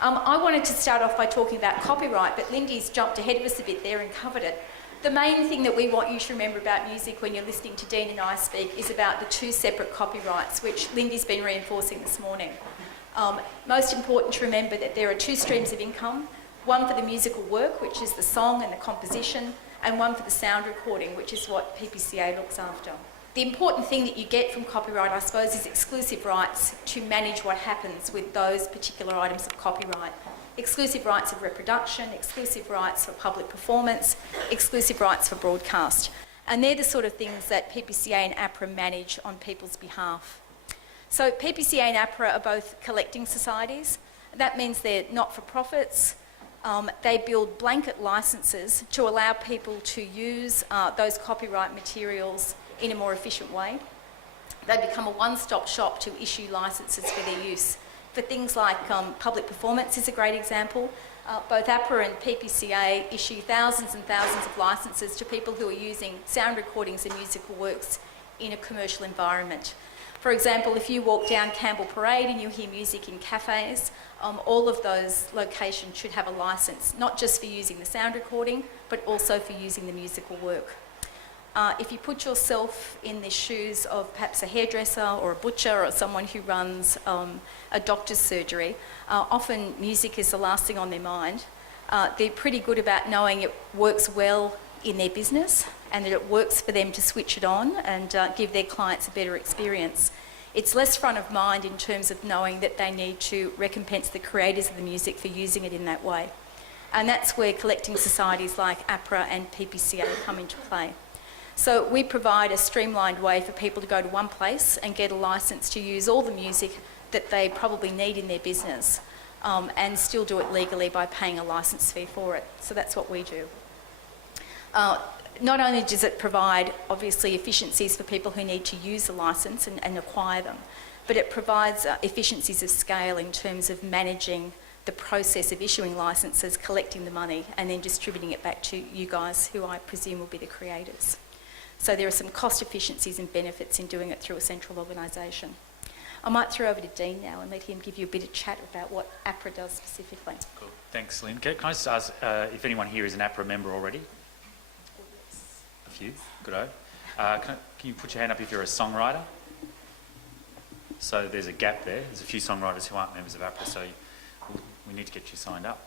I wanted to start off by talking about copyright, but Lindy's jumped ahead of us a bit there and covered it. The main thing that we want you to remember about music when you're listening to Dean and I speak is about the two separate copyrights, which Lindy's been reinforcing this morning. Most important to remember that there are two streams of income, one for the musical work, which is the song and the composition, and one for the sound recording, which is what PPCA looks after. The important thing that you get from copyright, I suppose, is exclusive rights to manage what happens with those particular items of copyright. Exclusive rights of reproduction, exclusive rights for public performance, exclusive rights for broadcast. And they're the sort of things that PPCA and APRA manage on people's behalf. So PPCA and APRA are both collecting societies. That means they're not-for-profits. They build blanket licences to allow people to use those copyright materials in a more efficient way. They become a one-stop shop to issue licences for their use. For things like public performance is a great example. Both APRA and PPCA issue thousands and thousands of licences to people who are using sound recordings and musical works in a commercial environment. For example, if you walk down Campbell Parade and you hear music in cafes, all of those locations should have a licence, not just for using the sound recording, but also for using the musical work. If you put yourself in the shoes of perhaps a hairdresser or a butcher or someone who runs a doctor's surgery, often music is the last thing on their mind. They're pretty good about knowing it works well in their business and that it works for them to switch it on and give their clients a better experience. It's less front of mind in terms of knowing that they need to recompense the creators of the music for using it in that way. And that's where collecting societies like APRA and PPCA come into play. So we provide a streamlined way for people to go to one place and get a licence to use all the music that they probably need in their business and still do it legally by paying a licence fee for it. So that's what we do. Not only does it provide, obviously, efficiencies for people who need to use the licence and acquire them, but it provides efficiencies of scale in terms of managing the process of issuing licences, collecting the money, and then distributing it back to you guys, who I presume will be the creators. So there are some cost efficiencies and benefits in doing it through a central organisation. I might throw over to Dean now and let him give you a bit of chat about what APRA does specifically. Cool. Thanks, Lynne. Can I just ask if anyone here is an APRA member already? Yes. A few? Good. Can you put your hand up if you're a songwriter? So there's a gap there. There's a few songwriters who aren't members of APRA, so we need to get you signed up.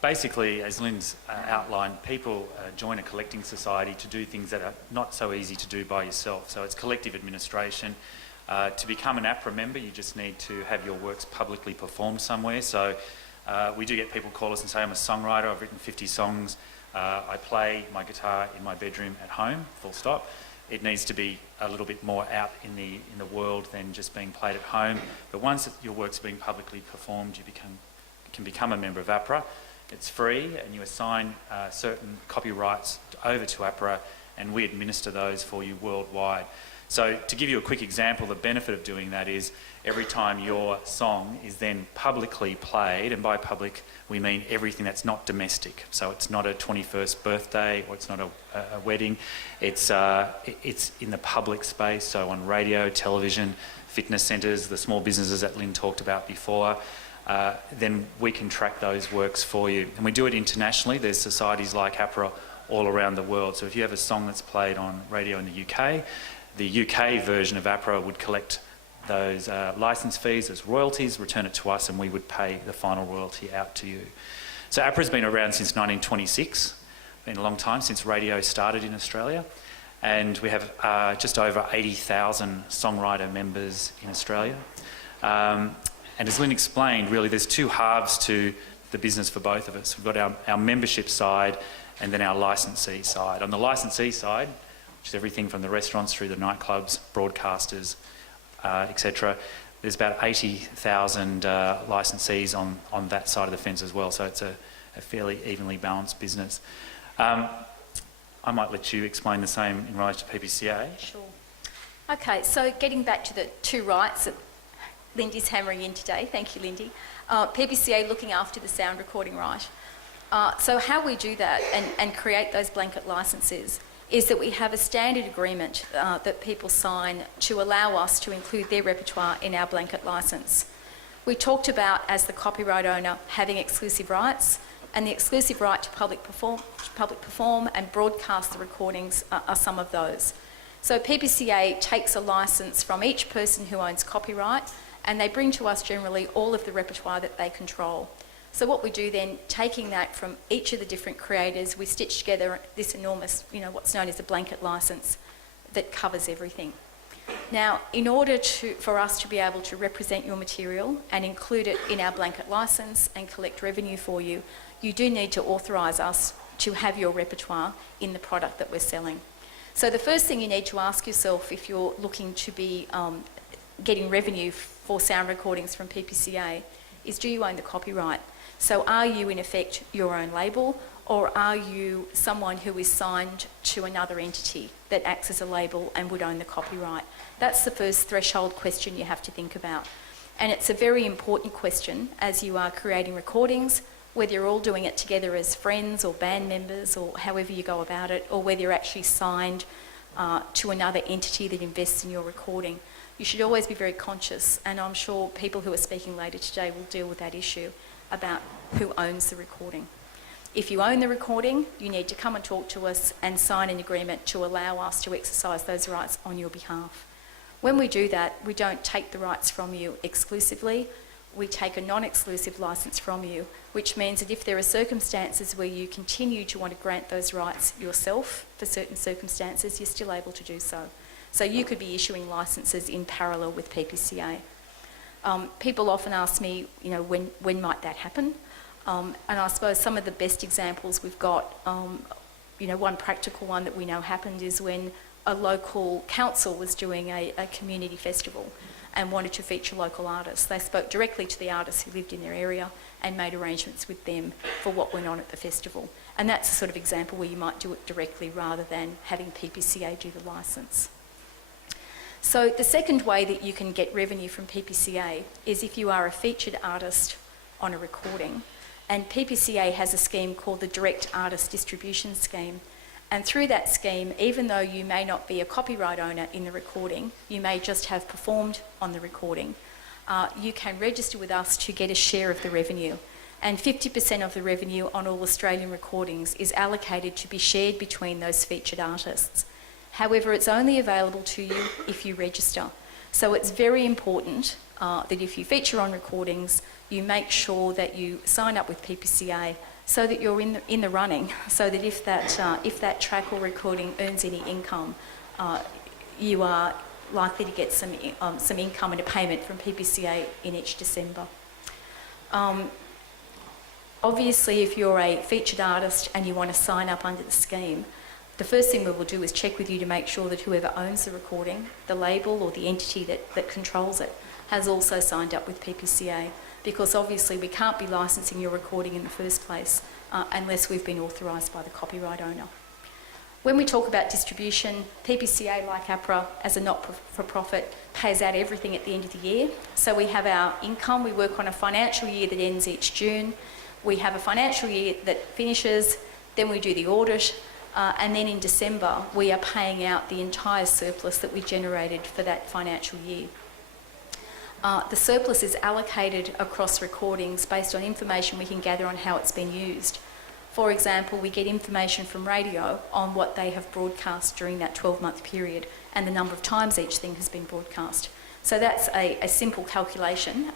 Basically, as Lynne's outlined, people join a collecting society to do things that are not so easy to do by yourself. So it's collective administration. To become an APRA member, you just need to have your works publicly performed somewhere. So we do get people call us and say, I'm a songwriter, I've written 50 songs, I play my guitar in my bedroom at home, full stop. It needs to be a little bit more out in the world than just being played at home. But once your work's been publicly performed, you can become a member of APRA. It's free and you assign certain copyrights over to APRA and we administer those for you worldwide. So to give you a quick example, the benefit of doing that is every time your song is then publicly played, and by public we mean everything that's not domestic. So it's not a 21st birthday or it's not a wedding. It's in the public space, so on radio, television, fitness centres, the small businesses that Lynne talked about before. Then we can track those works for you. And we do it internationally. There's societies like APRA all around the world. So if you have a song that's played on radio in the UK version of APRA would collect those licence fees as royalties, return it to us, and we would pay the final royalty out to you. So APRA's been around since 1926, been a long time since radio started in Australia, and we have just over 80,000 songwriter members in Australia. And as Lynne explained, really there's two halves to the business for both of us. We've got our membership side and then our licensee side. On the licensee side, which is everything from the restaurants through the nightclubs, broadcasters, etc., there's about 80,000 licensees on that side of the fence as well, so it's a fairly evenly balanced business. I might let you explain the same in relation to PPCA. Sure. Okay, so getting back to the two rights that Lindy's hammering in today, thank you Lindy. PPCA looking after the sound recording right. So how we do that and create those blanket licences is that we have a standard agreement that people sign to allow us to include their repertoire in our blanket licence. We talked about, as the copyright owner, having exclusive rights, and the exclusive right to public perform and broadcast the recordings are some of those. So PPCA takes a licence from each person who owns copyright, and they bring to us generally all of the repertoire that they control. So what we do then, taking that from each of the different creators, we stitch together this enormous, what's known as a blanket licence that covers everything. Now, in order for us to be able to represent your material and include it in our blanket licence and collect revenue for you, you do need to authorise us to have your repertoire in the product that we're selling. So the first thing you need to ask yourself if you're looking to be getting revenue for sound recordings from PPCA is, do you own the copyright? So are you in effect your own label, or are you someone who is signed to another entity that acts as a label and would own the copyright? That's the first threshold question you have to think about. And it's a very important question as you are creating recordings, whether you're all doing it together as friends or band members or however you go about it, or whether you're actually signed to another entity that invests in your recording. You should always be very conscious, and I'm sure people who are speaking later today will deal with that issue about who owns the recording. If you own the recording, you need to come and talk to us and sign an agreement to allow us to exercise those rights on your behalf. When we do that, we don't take the rights from you exclusively. We take a non-exclusive licence from you, which means that if there are circumstances where you continue to want to grant those rights yourself for certain circumstances, you're still able to do so. So you could be issuing licences in parallel with PPCA. People often ask me, when might that happen? And I suppose some of the best examples we've got, one practical one that we know happened is when a local council was doing a community festival and wanted to feature local artists. They spoke directly to the artists who lived in their area and made arrangements with them for what went on at the festival. And that's a sort of example where you might do it directly rather than having PPCA do the licence. So the second way that you can get revenue from PPCA is if you are a featured artist on a recording. And PPCA has a scheme called the Direct Artist Distribution Scheme. And through that scheme, even though you may not be a copyright owner in the recording, you may just have performed on the recording, you can register with us to get a share of the revenue. And 50% of the revenue on all Australian recordings is allocated to be shared between those featured artists. However, it's only available to you if you register. So it's very important that if you feature on recordings, you make sure that you sign up with PPCA so that you're in the running, so that if that track or recording earns any income, you are likely to get some income and a payment from PPCA in each December. Obviously, if you're a featured artist and you want to sign up under the scheme, the first thing we will do is check with you to make sure that whoever owns the recording, the label or the entity that controls it, has also signed up with PPCA, because obviously we can't be licensing your recording in the first place unless we've been authorised by the copyright owner. When we talk about distribution, PPCA, like APRA, as a not-for-profit, pays out everything at the end of the year. So we have our income. We work on a financial year that ends each June. We have a financial year that finishes, then we do the audit, and then in December we are paying out the entire surplus that we generated for that financial year. The surplus is allocated across recordings based on information we can gather on how it's been used. For example, we get information from radio on what they have broadcast during that 12-month period and the number of times each thing has been broadcast. So that's a simple calculation,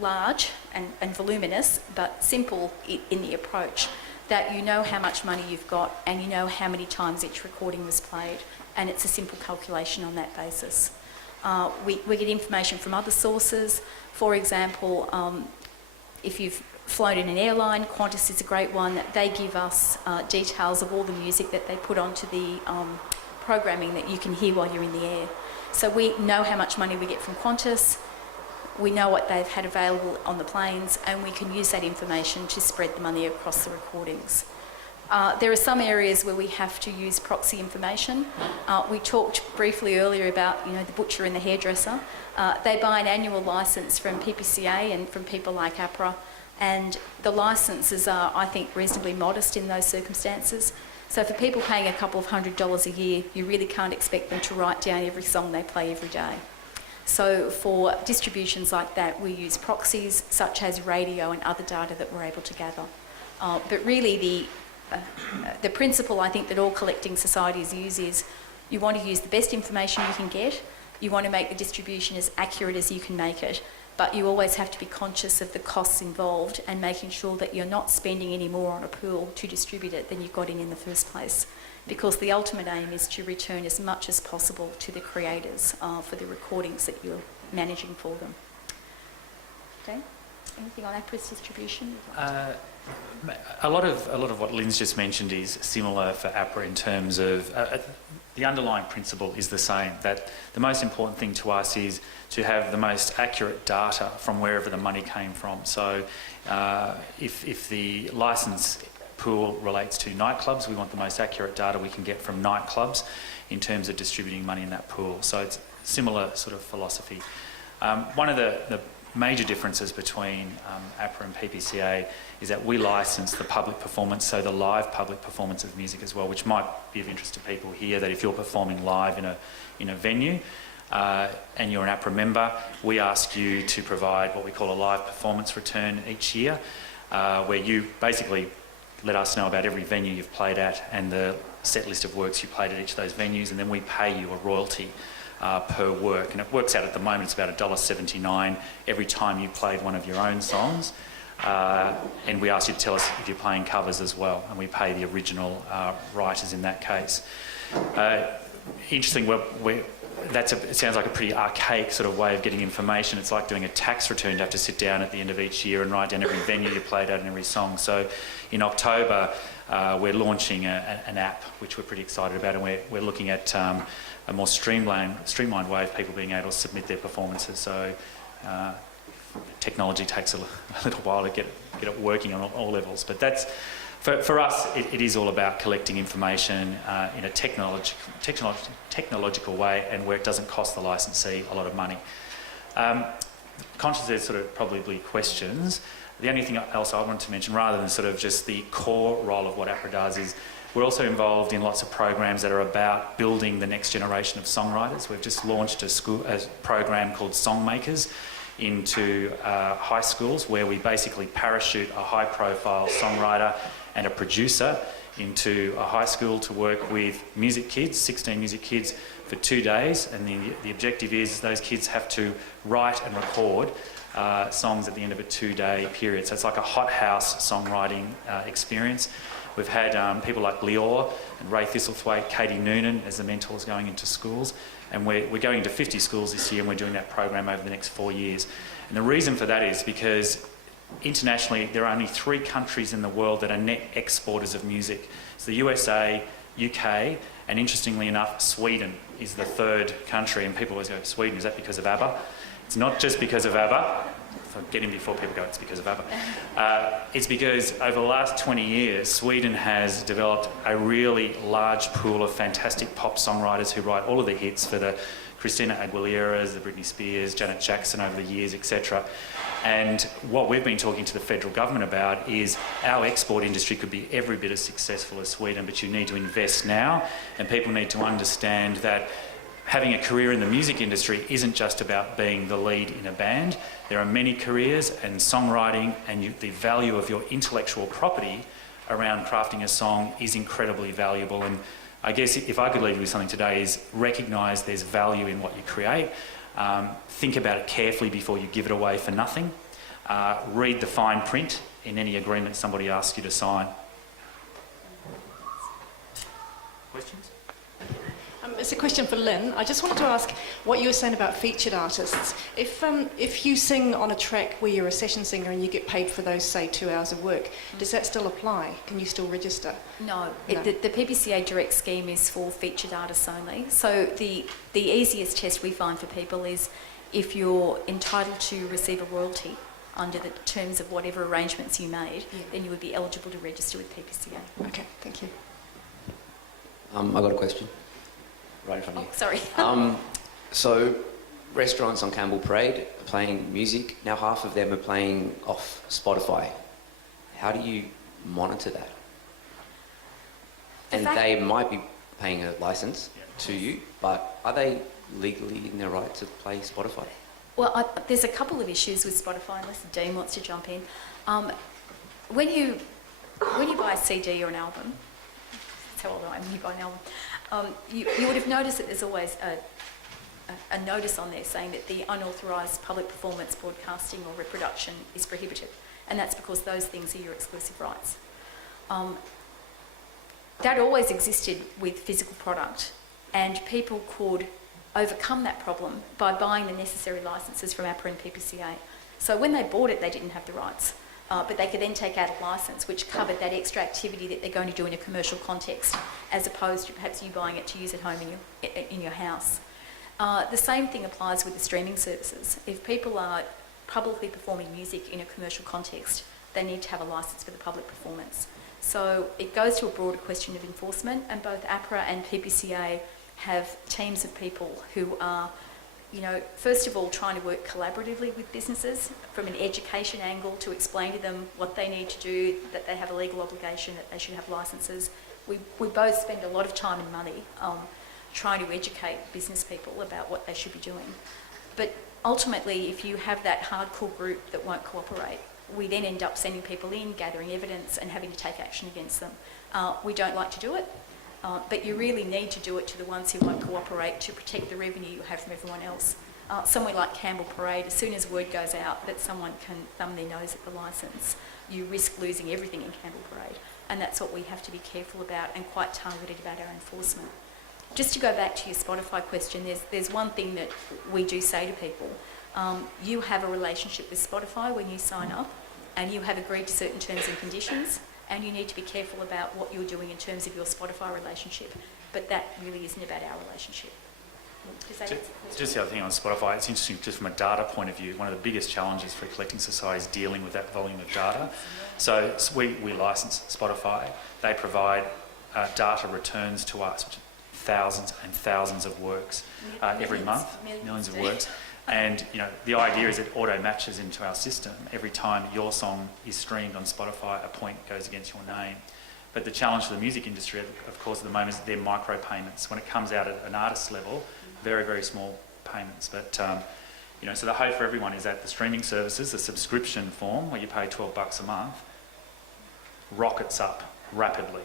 large and voluminous, but simple in the approach, that you know how much money you've got and you know how many times each recording was played, and it's a simple calculation on that basis. We get information from other sources. For example, if you've flown in an airline, Qantas is a great one. They give us details of all the music that they put onto the programming that you can hear while you're in the air. So we know how much money we get from Qantas, we know what they've had available on the planes, and we can use that information to spread the money across the recordings. There are some areas where we have to use proxy information. We talked briefly earlier about the butcher and the hairdresser. They buy an annual licence from PPCA and from people like APRA, and the licences are, I think, reasonably modest in those circumstances. So for people paying a couple of $100s a year, you really can't expect them to write down every song they play every day. So for distributions like that, we use proxies such as radio and other data that we're able to gather. But really the principle I think that all collecting societies use is you want to use the best information you can get, you want to make the distribution as accurate as you can make it, but you always have to be conscious of the costs involved and making sure that you're not spending any more on a pool to distribute it than you got in the first place. Because the ultimate aim is to return as much as possible to the creators for the recordings that you're managing for them. Okay, anything on APRA's distribution? A lot of what Lynne's just mentioned is similar for APRA in terms of the underlying principle is the same, that the most important thing to us is to have the most accurate data from wherever the money came from. So if the licence pool relates to nightclubs, we want the most accurate data we can get from nightclubs in terms of distributing money in that pool. So it's similar sort of philosophy. One of the major differences between APRA and PPCA is that we license the public performance, so the live public performance of music as well, which might be of interest to people here, that if you're performing live in a venue and you're an APRA member, we ask you to provide what we call a live performance return each year, where you basically let us know about every venue you've played at and the set list of works you played at each of those venues, and then we pay you a royalty per work, and it works out at the moment it's about $1.79 every time you played one of your own songs, and we ask you to tell us if you're playing covers as well, and we pay the original writers in that case. Interesting, it sounds like a pretty archaic sort of way of getting information. It's like doing a tax return. You have to sit down at the end of each year and write down every venue you played at and every song. So in October we're launching an app which we're pretty excited about, and we're looking at a more streamlined way of people being able to submit their performances. So technology takes a little while to get it working on all levels, but that's for us. It is all about collecting information in a technological way, and where it doesn't cost the licensee a lot of money. Conscious there's sort of probably questions. The only thing else I want to mention, rather than sort of just the core role of what APRA does, is we're also involved in lots of programs that are about building the next generation of songwriters. We've just launched a program called Songmakers into high schools, where we basically parachute a high-profile songwriter and a producer into a high school to work with music kids, 16 music kids, for 2 days. And the objective is those kids have to write and record songs at the end of a 2-day period. So it's like a hothouse songwriting experience. We've had people like Lior and Ray Thistlethwaite, Katie Noonan as the mentors going into schools, and we're going into 50 schools this year, and we're doing that program over the next 4 years. And the reason for that is because internationally there are only 3 countries in the world that are net exporters of music. It's the USA, UK, and interestingly enough, Sweden is the 3rd country. And people always go, Sweden, is that because of ABBA? It's not just because of ABBA. If I get in before people go, it's because of ABBA. It's because over the last 20 years, Sweden has developed a really large pool of fantastic pop songwriters who write all of the hits for the Christina Aguileras, the Britney Spears, Janet Jackson over the years, etc. And what we've been talking to the federal government about is our export industry could be every bit as successful as Sweden, but you need to invest now, and people need to understand that having a career in the music industry isn't just about being the lead in a band. There are many careers, and songwriting and the value of your intellectual property around crafting a song is incredibly valuable. And I guess if I could leave you with something today, is recognise there's value in what you create. Think about it carefully before you give it away for nothing. Read the fine print in any agreement somebody asks you to sign. Questions? It's a question for Lynne. I just wanted to ask what you were saying about featured artists. If you sing on a track where you're a session singer and you get paid for those, say, 2 hours of work, does that still apply? Can you still register? No. The PPCA direct scheme is for featured artists only. So the easiest test we find for people is if you're entitled to receive a royalty under the terms of whatever arrangements you made, then you would be eligible to register with PPCA. Okay, thank you. I got a question. Right in front of you. Sorry. So, restaurants on Campbell Parade are playing music. Now half of them are playing off Spotify. How do you monitor that? And they might be paying a license to you, but are they legally in their right to play Spotify? Well, there's a couple of issues with Spotify, unless Dean wants to jump in. When you buy a CD or an album, that's how old I am when you buy an album, you would have noticed that there's always a notice on there saying that the unauthorised public performance, broadcasting or reproduction is prohibited. And that's because those things are your exclusive rights. That always existed with physical product, and people could overcome that problem by buying the necessary licences from APRA and PPCA. So when they bought it, they didn't have the rights, but they could then take out a licence which covered that extra activity that they're going to do in a commercial context, as opposed to perhaps you buying it to use at home in your house. The same thing applies with the streaming services. If people are publicly performing music in a commercial context, they need to have a licence for the public performance. So it goes to a broader question of enforcement, and both APRA and PPCA have teams of people who are, first of all, trying to work collaboratively with businesses from an education angle to explain to them what they need to do, that they have a legal obligation, that they should have licences. We both spend a lot of time and money trying to educate business people about what they should be doing. But ultimately, if you have that hardcore group that won't cooperate, we then end up sending people in, gathering evidence and having to take action against them. We don't like to do it, but you really need to do it to the ones who won't cooperate to protect the revenue you have from everyone else. Somewhere like Campbell Parade, as soon as word goes out that someone can thumb their nose at the licence, you risk losing everything in Campbell Parade. And that's what we have to be careful about and quite targeted about our enforcement. Just to go back to your Spotify question, there's one thing that we do say to people. You have a relationship with Spotify when you sign up, and you have agreed to certain terms and conditions, and you need to be careful about what you're doing in terms of your Spotify relationship. But that really isn't about our relationship. Does that answer the question? Just the other thing on Spotify, it's interesting just from a data point of view, one of the biggest challenges for a collecting society is dealing with that volume of data. So we license Spotify. They provide data returns to us, which are thousands and thousands of works every month, millions of works. And the idea is it auto matches into our system. Every time your song is streamed on Spotify, a point goes against your name. But the challenge for the music industry, of course, at the moment is they're micro payments. When it comes out at an artist level, very, very small payments. But so the hope for everyone is that the streaming services, the subscription form where you pay $12 a month, rockets up rapidly.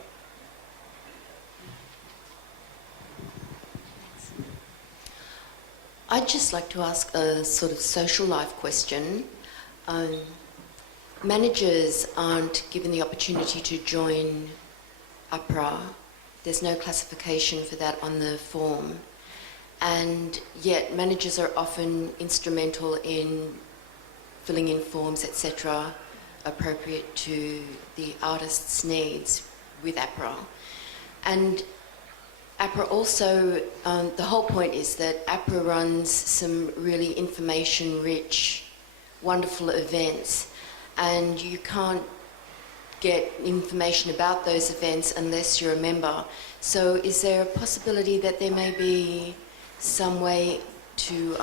I'd just like to ask a sort of social life question. Managers aren't given the opportunity to join APRA. There's no classification for that on the form. And yet managers are often instrumental in filling in forms, etc., appropriate to the artist's needs with APRA. And APRA also, the whole point is that APRA runs some really information-rich, wonderful events, and you can't get information about those events unless you're a member. So is there a possibility that there may be some way to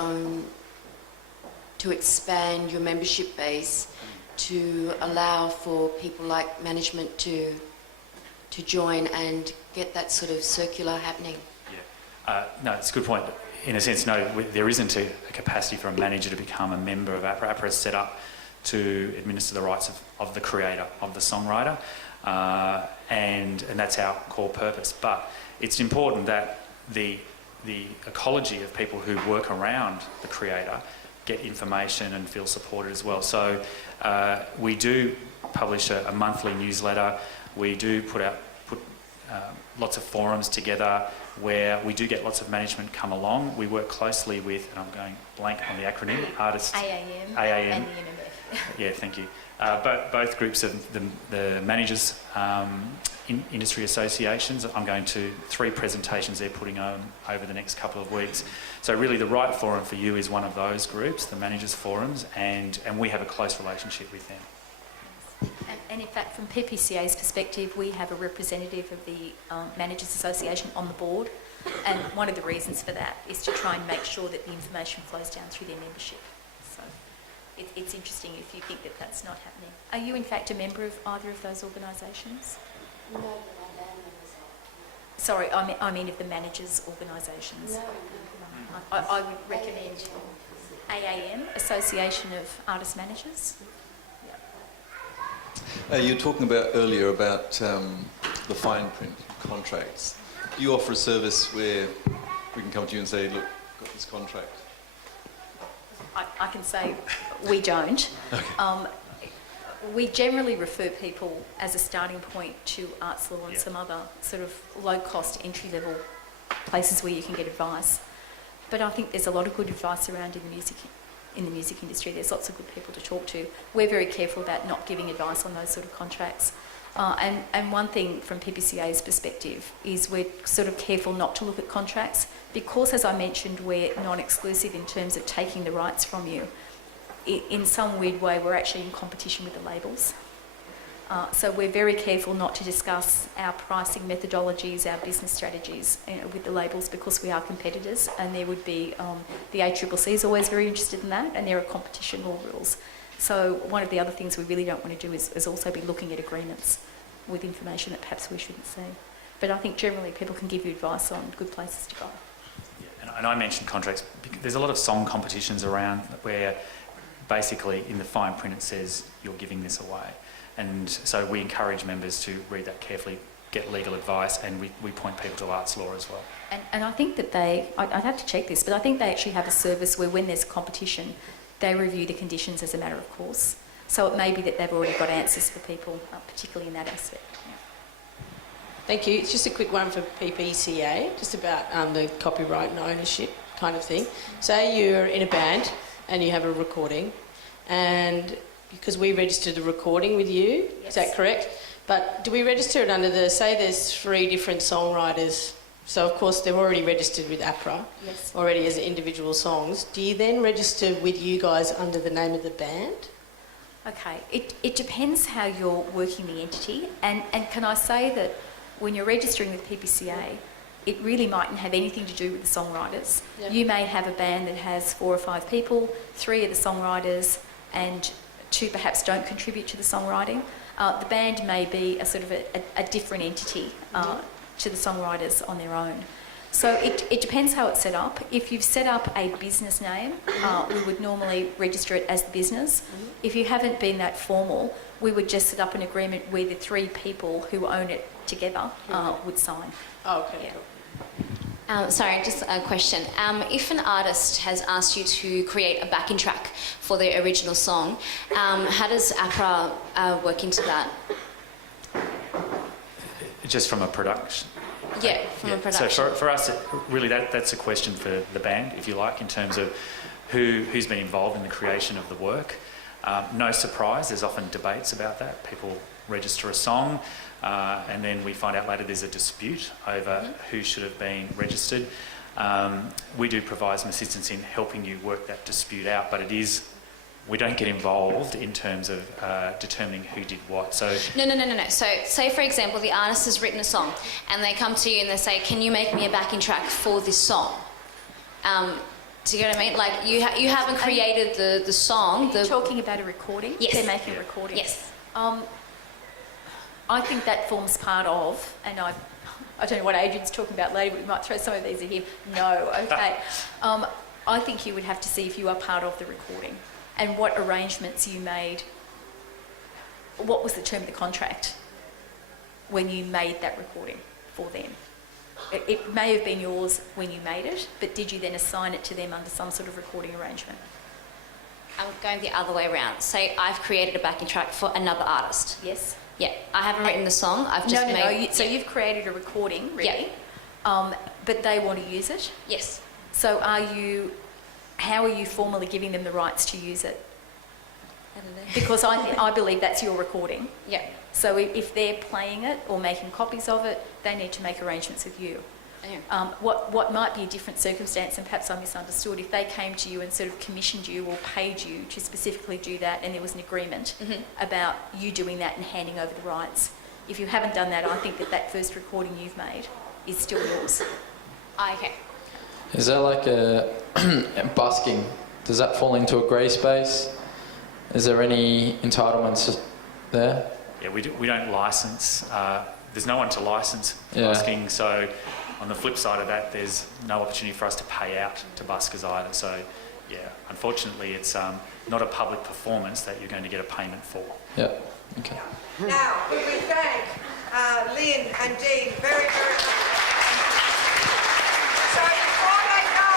expand your membership base to allow for people like management to join and get that sort of circular happening? Yeah. No, it's a good point. In a sense, no, there isn't a capacity for a manager to become a member of APRA. APRA is set up to administer the rights of the creator, of the songwriter, and that's our core purpose. But it's important that the ecology of people who work around the creator get information and feel supported as well. So we do publish a monthly newsletter. We do put lots of forums together where we do get lots of management come along. We work closely with, and I'm going blank on the acronym, artists. AAM. AAM. And the NMF. Yeah, thank you. Both groups of the managers, industry associations. I'm going to 3 presentations they're putting on over the next couple of weeks. So really the right forum for you is one of those groups, the managers forums, and we have a close relationship with them. And in fact, from PPCA's perspective, we have a representative of the Managers Association on the board, and one of the reasons for that is to try and make sure that the information flows down through their membership. So it's interesting if you think that that's not happening. Are you in fact a member of either of those organisations? No, but I am. Sorry, I mean of the managers' organisations. No. I would recommend AAM, Association of Artist Managers. You were talking about earlier about the fine print contracts. Do you offer a service where we can come to you and say, look, I've got this contract? I can say we don't. Okay. We generally refer people as a starting point to Arts Law and some other sort of low-cost entry-level places where you can get advice. But I think there's a lot of good advice around in the music industry. There's lots of good people to talk to. We're very careful about not giving advice on those sort of contracts. And one thing from PPCA's perspective is we're sort of careful not to look at contracts because, as I mentioned, we're non-exclusive in terms of taking the rights from you. In some weird way, we're actually in competition with the labels. So we're very careful not to discuss our pricing methodologies, our business strategies with the labels because we are competitors, and there would be, the ACCC is always very interested in that, and there are competition law rules. So one of the other things we really don't want to do is also be looking at agreements with information that perhaps we shouldn't see. But I think generally people can give you advice on good places to go. Yeah, and I mentioned contracts because there's a lot of song competitions around where basically in the fine print it says you're giving this away. And so we encourage members to read that carefully, get legal advice, and we point people to Arts Law as well. And I think that I'd have to check this, but I think they actually have a service where when there's competition, they review the conditions as a matter of course. So it may be that they've already got answers for people, particularly in that aspect. Yeah. Thank you. It's just a quick one for PPCA, just about the copyright and ownership kind of thing. Say you're in a band and you have a recording, and because we registered the recording with you, yes. Is that correct? But do we register it under say there's 3 different songwriters, so of course they're already registered with APRA, yes. already as individual songs. Do you then register with you guys under the name of the band? Okay, it depends how you're working the entity, and can I say that when you're registering with PPCA, it really mightn't have anything to do with the songwriters. Yep. You may have a band that has 4 or 5 people, 3 are the songwriters, and 2 perhaps don't contribute to the songwriting. The band may be a sort of a different entity to the songwriters on their own. So it depends how it's set up. If you've set up a business name, we would normally register it as the business. If you haven't been that formal, we would just set up an agreement where the 3 people who own it together would sign. Oh, okay. Yeah. Cool. Sorry, just a question. If an artist has asked you to create a backing track for their original song, how does APRA work into that? Just from a production. Yeah, from a production. So for us, really that's a question for the band, if you like, in terms of who's been involved in the creation of the work. No surprise, there's often debates about that. People register a song and then we find out later there's a dispute over who should have been registered. We do provide some assistance in helping you work that dispute out, but we don't get involved in terms of determining who did what. So No. So, say for example, the artist has written a song, and they come to you and they say, "Can you make me a backing track for this song?" Do you get what I mean? Like you haven't created the song. Are you talking about a recording? Yes. They're making a recording. Yes. I think that forms part of, and I don't know what Adrian's talking about later, but we might throw some of these at him. No, okay. I think you would have to see if you are part of the recording and what arrangements you made. What was the term of the contract when you made that recording for them? It may have been yours when you made it, but did you then assign it to them under some sort of recording arrangement? I'm going the other way around. Say I've created a backing track for another artist. Yes. Yeah, I haven't written the song. I've just made. So you've created a recording, really, but they want to use it. Yes. So how are you formally giving them the rights to use it? I don't know. Because I believe that's your recording. Yeah. So if they're playing it or making copies of it, they need to make arrangements with you. Yeah. What might be a different circumstance, and perhaps I misunderstood, if they came to you and sort of commissioned you or paid you to specifically do that, and there was an agreement about you doing that and handing over the rights. If you haven't done that, I think that first recording you've made is still yours. Okay. Is there like a busking? Does that fall into a grey space? Is there any entitlements there? yeah, we don't license. There's no one to license Yeah. busking, so On the flip side of that, there's no opportunity for us to pay out to buskers either. So, yeah, unfortunately, it's not a public performance that you're going to get a payment for. Yeah. Okay. Now, could we thank Lynne and Dean very, very much. So before they go,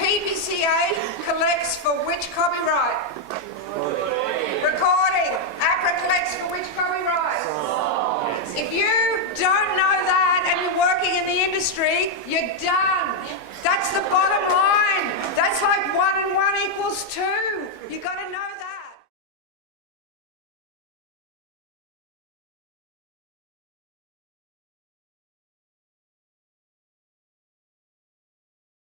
PPCA collects for which copyright? Recording. APRA collects for which copyright? If you don't know that and you're working in the industry, you're done. That's the bottom line. That's like 1 and 1 equals 2. You got to know